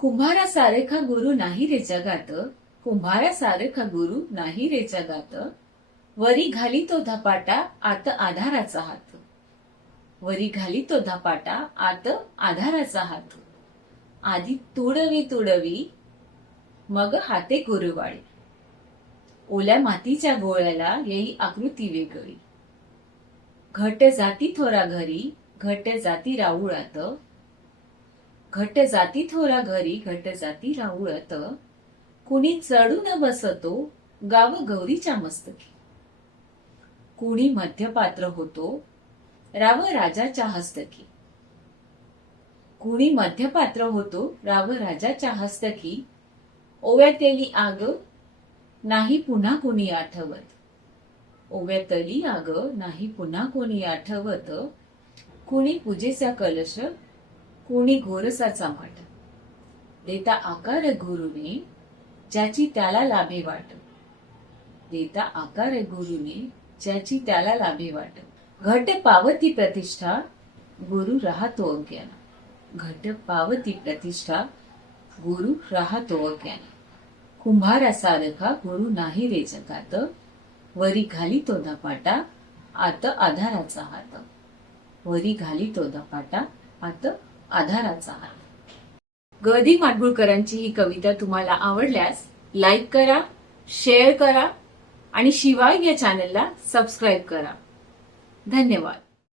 कुंभारासारखा गुरु नाही रे जगात कुंभारासारखा गुरु नाही रे जगात. वरी घाली तो धपाटा आत आधाराचा हात. वरी घाली तो धपाटा आत आधाराचा हात. आधी तुडवी तुडवी मग हाते गुरुवाळी. ओल्या मातीच्या गोळ्याला येई आकृती वेगळी. घट जाती थोरा घरी घट जाती राऊळात. घट जाती थोरा घरी घट जाती राहुळत. कुणी चढून बसतो गाव गौरीच्या मस्तकी. कुणी मध्यपात्र होतो राव राजाच्या हस्तकी. कुणी मध्यपात्र होतो राव राजाच्या हस्तकी. ओव्यातेली आग नाही पुन्हा कुणी आठवत. ओव्यातली आग नाही पुन्हा कोणी आठवत. कुणी पूजेचा कलश कोणी घोरसाचा माठ देता आकार गुरुने ज्याची त्याला लाभे वाट. देता आकार गुरुने ज्याची त्याला लाभे वाट. घट पावती प्रतिष्ठा गुरु राहतो अज्ञान. घट पावती प्रतिष्ठा गुरु राहतो अज्ञान. कुंभारासारखा गुरु नाही रे जगात. वरी घाली तो दपाटा आत आधाराचा हात. वरी घाली तो दपाटा आत आधाराचा. हात गदी माडगुळकरांची ही कविता तुम्हाला आवडल्यास लाईक करा शेअर करा आणि शिवाय या चॅनलला सबस्क्राईब करा. धन्यवाद.